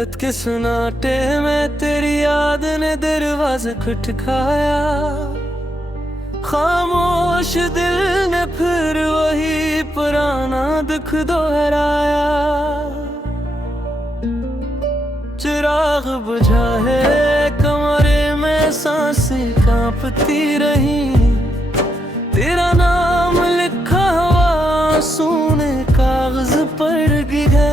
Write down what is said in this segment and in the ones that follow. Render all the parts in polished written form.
रात के सुनाटे में तेरी याद ने दरवाजा खटखाया। खामोश दिल ने फिर वही पुराना दुख दोहराया। चिराग बुझा है कमरे में, सांसें कांपती रही। तेरा नाम लिखा हुआ आंसू ने कागज पर गिरे।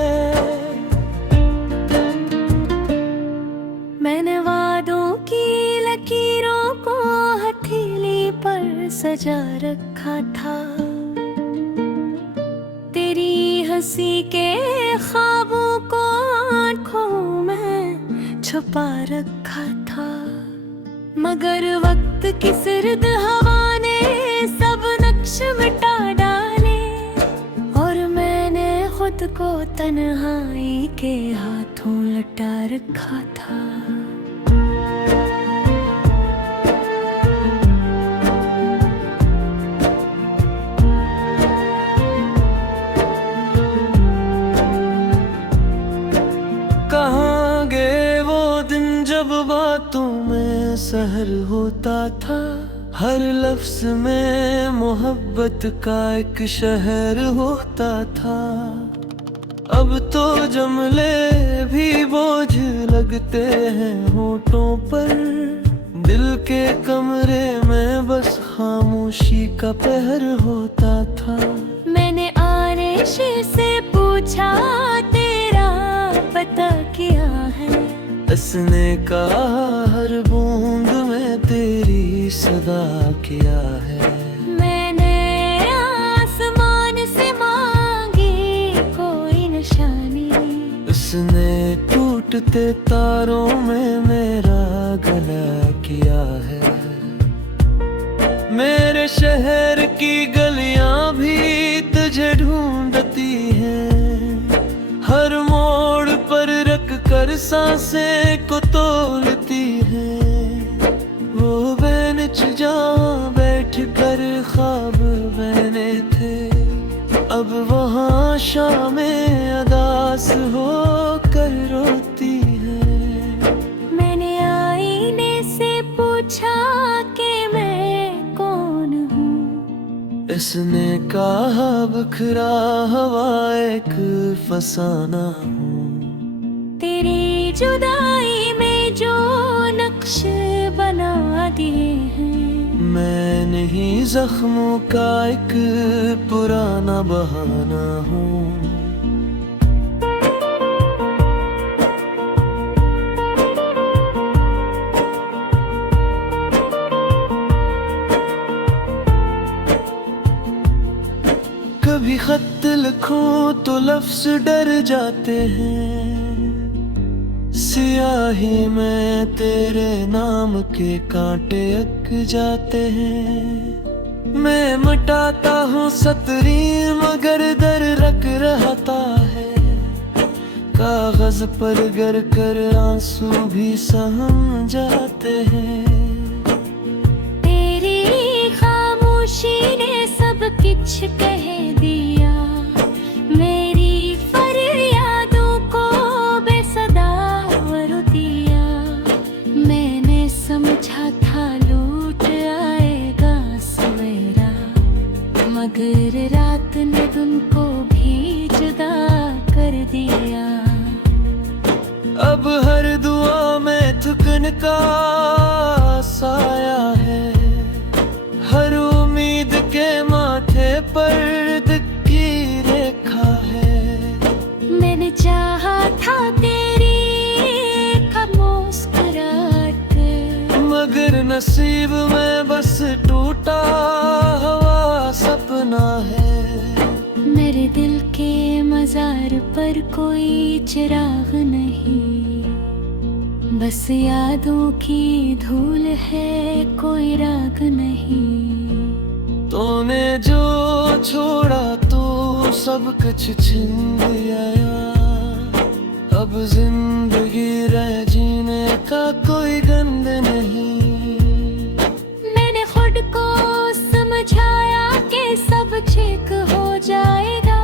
मैंने वादों की लकीरों को हथेली पर सजा रखा था। तेरी हंसी के ख्वाबों को आंखों में छुपा रखा था। मगर वक्त की सर्द हवा ने सब नक्श मिटा डाले, और मैंने खुद को तन्हाई के हाथों लटा रखा था। कहाँ गए वो दिन जब बातों में सहर होता था। हर लफ्ज में मोहब्बत का एक शहर होता था। अब तो जुमले भी बोझ लगते हैं होठों पर। दिल के कमरे में बस खामोशी का पहर होता था। मैंने आरिश से पूछा तेरा पता क्या है। उसने कहा हर बूंद में तेरी सदा क्या है। मैंने आसमान से मांगी कोई निशानी। उसने टूटते तारों में मेरा गला किया है। मेरे शहर की गलियां भी तुझे ढूंढती हैं। हर मोड़ पर रख कर सांसें को तोलती हैं। वो बेंच जहाँ बैठ कर ख्वाब बने थे, अब वहाँ शामें अदास हो कर रोती है। मैंने आईने से पूछा कि मैं कौन हूँ। इसने कहा बिखरा हुआ एक फसाना हूँ। तेरी जुदाई में जो नक्श बना दिए हैं। मैं नहीं जख्मों का एक पुराना बहाना हूँ। कभी खत लिखूं तो लफ्ज डर जाते हैं। सियाही में तेरे नाम के कांटे अक जाते हैं। मैं मिटाता हूँ सतरी मगर दर रख रहता है। कागज पर गर कर आंसू भी सहम जाते हैं। तेरी खामोशी ने सब कुछ कह दिया। मेरी फरियादों को बेसदा वर दिया। मैंने समझा था लूट आएगा सवेरा, मगर रात ने दिन को भी जुदा कर दिया। अब हर दुआ में थकन का साया है। हर उम्मीद के माथे पर दुख की रेखा है। मैंने चाहा था तेरी मुस्कुराहट, मगर नसीब में बस टूटा हुआ सपना है। मेरे दिल के मजार पर कोई चिराग नहीं, बस यादों की धूल है, कोई राग नहीं। तूने जो छोड़ा तो सब कुछ छीन लिया। अब जिंदगी रह जीने का कोई गंध नहीं। मैंने खुद को समझाया कि सब ठीक हो जाएगा।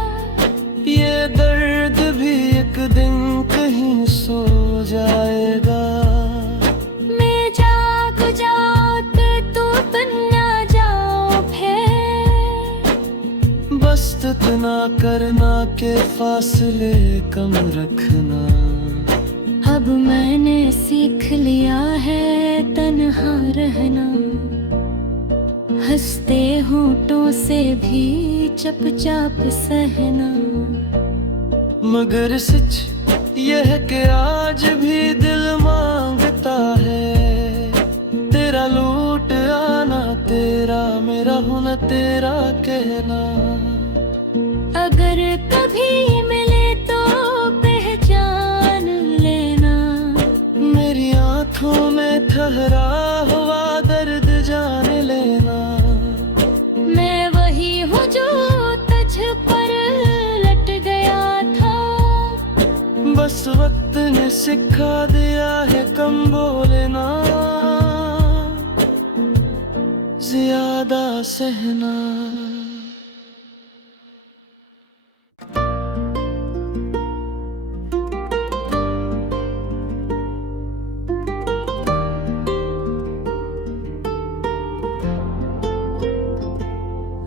ये दर्द भी एक दिन कहीं सो के फासले कम रखना। अब मैंने सीख लिया है तन्हा रहना, हंसते होठों से भी चुपचाप सहना। मगर सच यह कि आज भी दिल मांगता है तेरा लूट आना, तेरा मेरा होना, तेरा कहना। अगर कभी मिले तो पहचान लेना, मेरी आंखों में ठहरा हुआ दर्द जान लेना। मैं वही हूँ जो तुझ पर लट गया था, बस वक्त ने सिखा दिया है कम बोलना, ज्यादा सहना।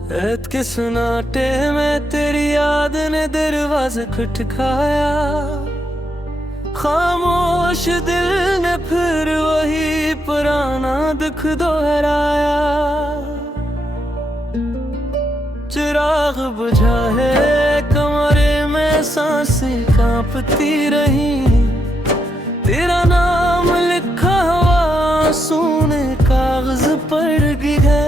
रात के सुनाटे में तेरी याद ने दरवाज़ा खटखाया, खामोश दिल ने फिर वही पुराना दुख दोहराया। चिराग बुझा है कमरे में, सांसें कांपती रही, तेरा नाम लिखा हुआ आंसू ने कागज पर गिरे।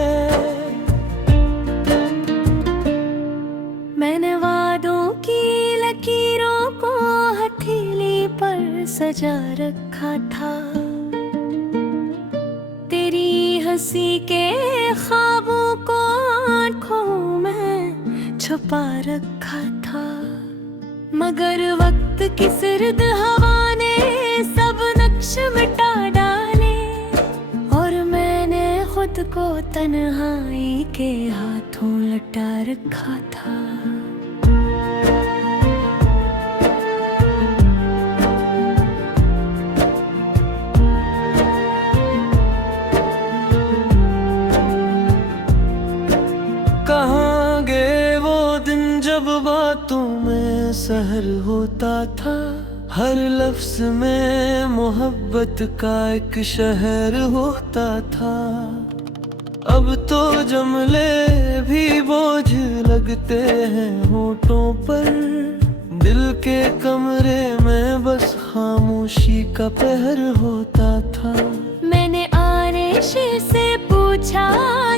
मैंने वादों की लकीरों को हथेली पर सजा रखा था, तेरी हंसी के ख्वाबों को आँखों में छुपा रखा था। मगर वक्त की सर्द हवा ने सब नक्श मिटा डाले, और मैंने खुद को तन्हाई के हाथों लटा रखा था। कहाँ गए वो दिन जब बातों में सहर होता था, हर लफ्ज में मोहब्बत का एक शहर होता था। अब तो जुमले भी बोझ लगते हैं होठों पर, दिल के कमरे में बस खामोशी का पहर होता था। मैंने आरिश से पूछा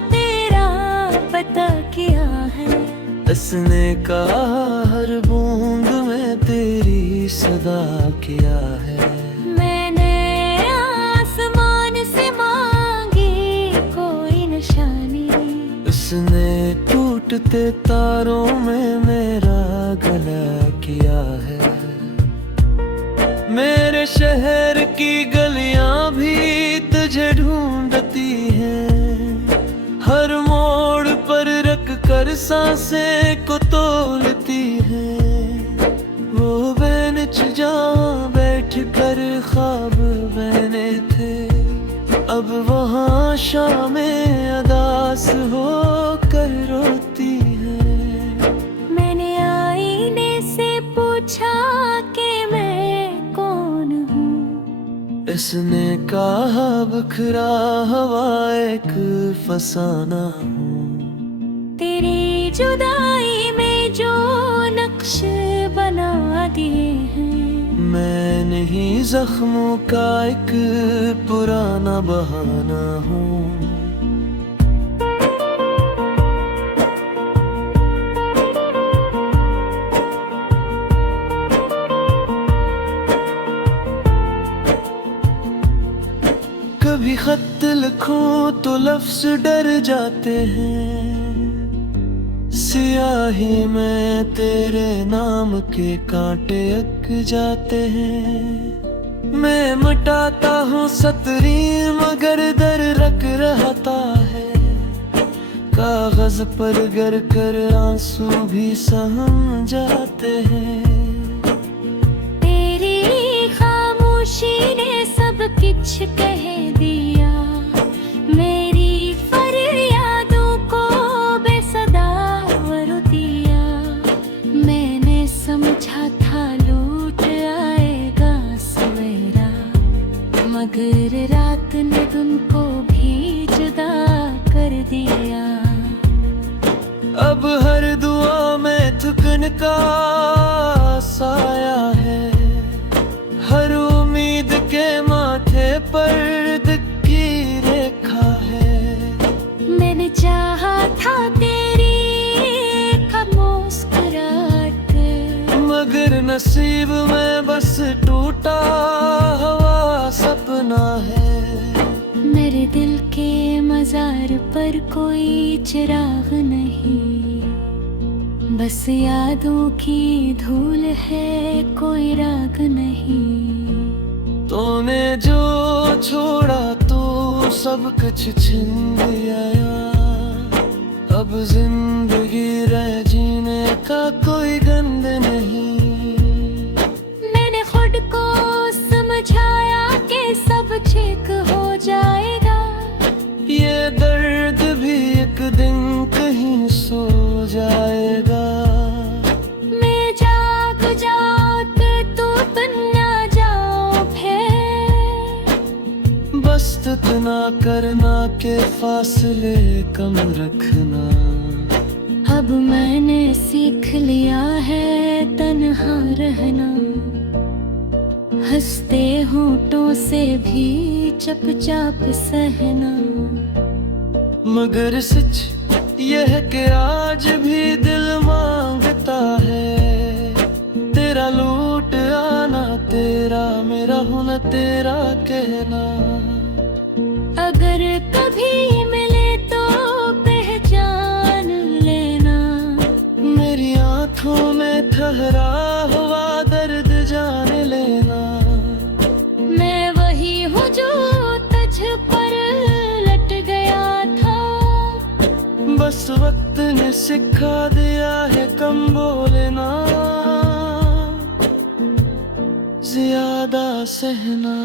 तेरा पता क्या है, उसने कहा हर बूंद में तेरी सदा किया है। मैंने आसमान से मांगी कोई निशानी, उसने टूटते तारों में मेरा गला किया है। मेरे शहर की गलियां भी तुझे ढूंढती हैं, हर मोड़ पर रख कर सांसें को तोलती हैं। वो बेंच जहाँ बैठ कर ख्वाब बने थे, अब वहाँ शामें अदास हो कर रोती है। मैंने आईने से पूछा कि मैं कौन हूँ, इसने कहा बिखरा हुआ एक फसाना हूँ। तेरी जुदाई में जो नक्श बना दिए हैं, मैं नहीं जख्मों का एक पुराना बहाना हूँ। कभी खत लिखूं तो लफ्ज डर जाते हैं, सियाही में तेरे नाम के कांटे अक जाते हैं। मैं मिटाता हूँ सतरी मगर दर रख रहता है, कागज पर गर कर आंसू भी सहम जाते हैं। तेरी खामोशी ने सब कुछ कह दिया, मेरी फरियादों को बेसदा वर दिया। मैंने वक्त ने तुमको भी जुदा कर दिया। अब हर दुआ में थकन का साया है, हर उम्मीद के माथे पर दुख की रेखा है। मैंने चाहा था तेरी एक मुस्कुराहट, मगर नसीब में बस टूटा हुआ सपना है। मेरे दिल के मजार पर कोई चिराग नहीं, बस यादों की धूल है, कोई राग नहीं। तूने जो छोड़ा तो सब कुछ छीन लिया, अब जिंदगी रह जीने का कोई गंध नहीं। मैंने खुद को समझाया कि सब ठीक हो जाएगा, ये दर्द भी एक दिन कहीं सो जाएगा। मैं जाग जाऊं तो तुम ना जाओ फिर, बस इतना करना के फासले कम रखना। अब मैंने सीख लिया है तन्हा रहना, हंसते होठों से भी चुपचाप सहना। मगर सच यह है कि आज भी दिल मांगता है, तेरा लूट आना, तेरा मेरा होना, तेरा कहना। अगर कभी मिले तो पहचान लेना, मेरी आंखों में ठहरा हुआ दर्द जान लेना। मैं वही हूँ जो तुझ पर लट गया था, बस वक्त ने सिखा दिया है कम बोलना, ज्यादा सहना।